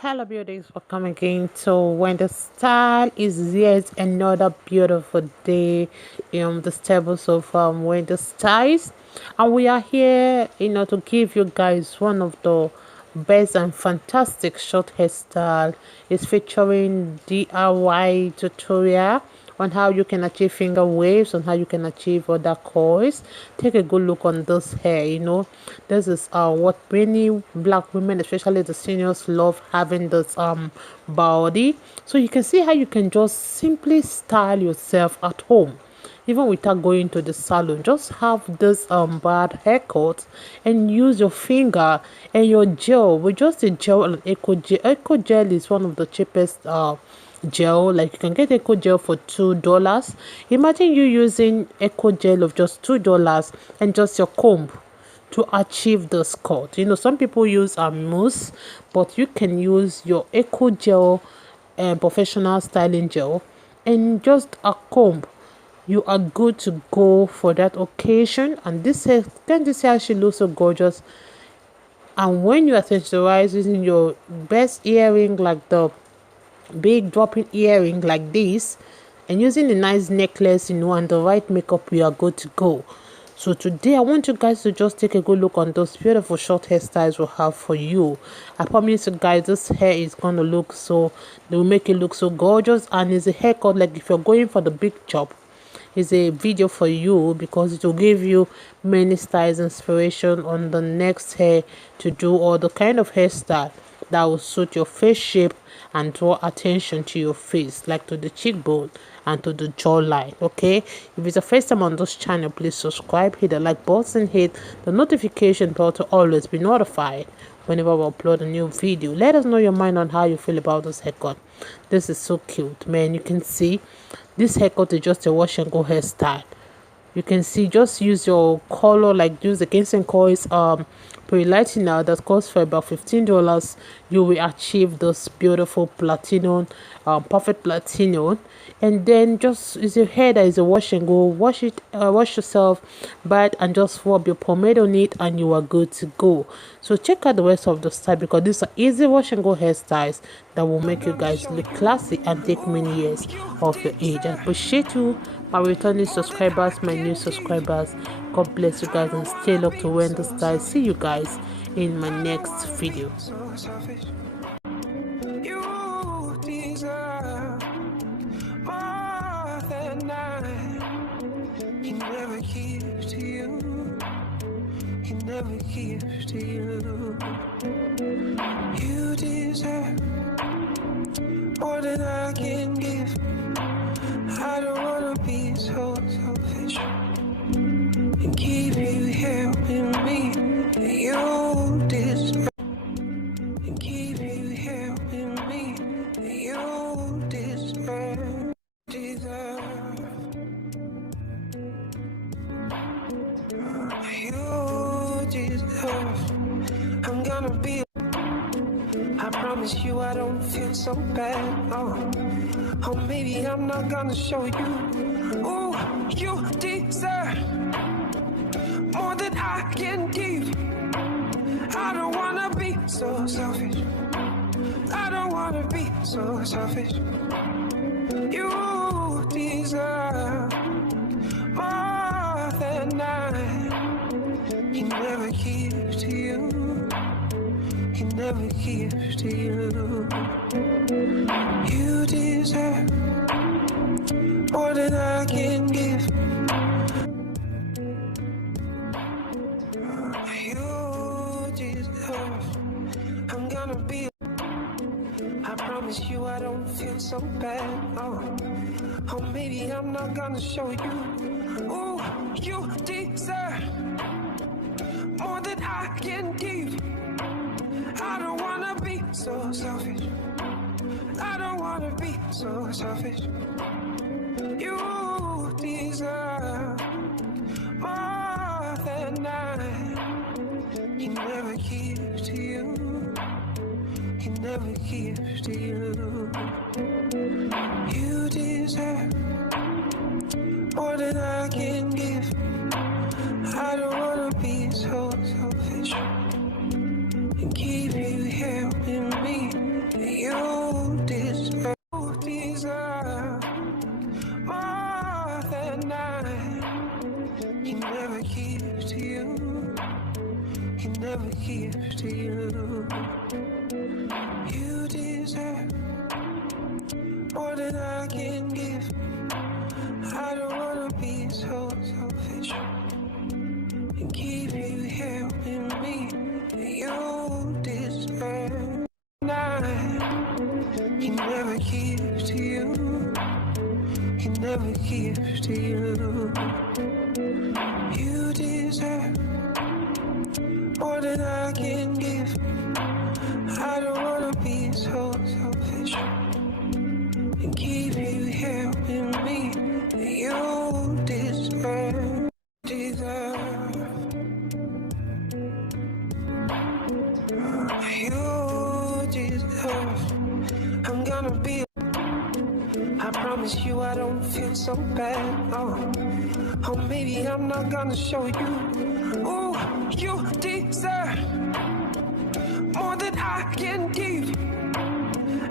Hello beauties, welcome again to when the style is yet another beautiful day in the tables of when the styles, and we are here to give you guys one of the best and fantastic short hairstyle. Is featuring DIY tutorial on how you can achieve finger waves, on how you can achieve other coils. Take a good look on this hair. This is what many black women, especially the seniors, love having this body. So you can see how you can just simply style yourself at home even without going to the salon. Just have this bad haircut and use your finger and your gel with just a gel and eco gel. Eco gel is one of the cheapest gel. Like you can get eco gel for $2. Imagine you using eco gel of just $2 and just your comb to achieve this cut. Some people use a mousse, but you can use your eco gel and professional styling gel and just a comb. You are good to go for that occasion. And this hair she looks so gorgeous. And when you accessorize using your best earring, like the big dropping earring like this, and using a nice necklace, and the right makeup, we are good to go. So today I want you guys to just take a good look on those beautiful short hairstyles we have for you. I promise you guys, this hair is gonna look so, they will make it look so gorgeous. And it's a haircut, like if you're going for the big chop, is a video for you because it will give you many styles inspiration on the next hair to do, or the kind of hairstyle that will suit your face shape and draw attention to your face, like to the cheekbone and to the jawline. Okay, if it's the first time on this channel, please subscribe, hit the like button, hit the notification bell to always be notified whenever we upload a new video. Let us know your mind on how you feel about this haircut. This is so cute, man. You can see this haircut is just a wash and go hairstyle. You can see, just use your color, like use the ginseng coils pre-lightener that costs for about $15. You will achieve this beautiful platinum, perfect platinum. And then just use your hair that is a wash and go, wash yourself, bath, and just rub your pomade on it, and you are good to go. So check out the rest of the style, because these are easy wash and go hairstyles that will make you guys look classy and take many years of your age. I appreciate you, my returning subscribers, my new subscribers. God bless you guys, and stay locked to when the style. See you guys in my next video. You deserve more than he never gives to you. He never gives to you. You deserve more than I can give. I don't wanna be so selfish and keep you here with me. You deserve and keep you here with me. You deserve. You deserve. I'm gonna be. I promise you I don't feel so bad. Oh, maybe I'm not gonna show you. Oh, you deserve more than I can give. I don't wanna be so selfish. I don't wanna be so selfish. You deserve more than he never gives to you. He never gives to you. You deserve more than I can give. You deserve. I'm gonna be. I promise you I don't feel so bad. Oh, maybe I'm not gonna show you. Oh, you deserve more than I can give. I don't wanna be so selfish. I don't wanna be so selfish. You deserve more than he never gives to you. He never gives to you. You deserve more than I can give. I don't wanna be so selfish and keep you here with me. give to you. You deserve more than I can give. I don't wanna be so selfish and keep you here with me. You deserve. I can never give to you. Can never give to you. You deserve more than I can give. I don't wanna be so selfish and keep you here with me. You deserve, deserve. You deserve. I'm gonna be. I promise you I don't feel so bad. Oh, maybe I'm not gonna show you. Oh, you deserve more than I can give.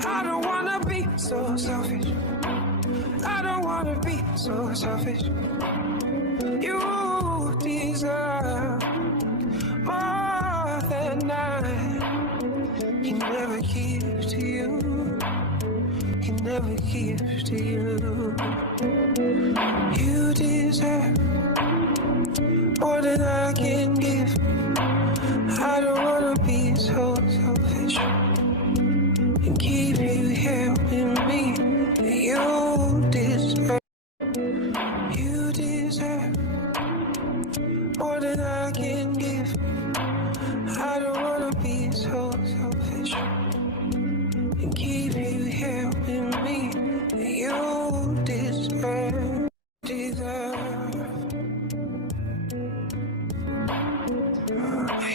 I don't wanna be so selfish. I don't wanna be so selfish. You deserve more than I can never give to you. Can never give to you. You deserve more than I can give. I don't wanna be so selfish and keep you here with me. You deserve. You deserve more than I can give. I don't wanna be so selfish and keep you here with me. You deserve, deserve.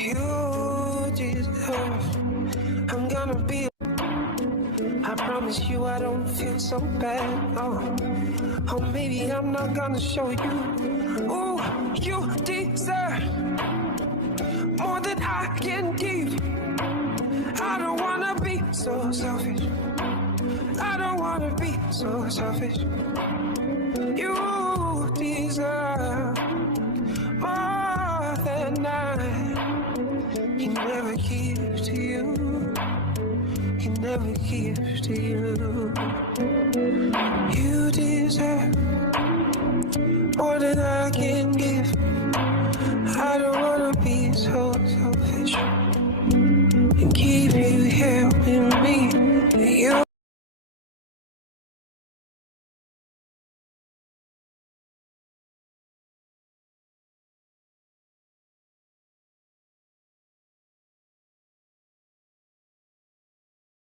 You deserve. I'm gonna be. I promise you I don't feel so bad. Oh, maybe I'm not gonna show you. Oh, you deserve more than I can give. I don't wanna be so selfish. I don't wanna be so selfish. You deserve more than I can never give to you. Can never give to you. You deserve more than I can give. I don't wanna be so selfish and keep you here with me.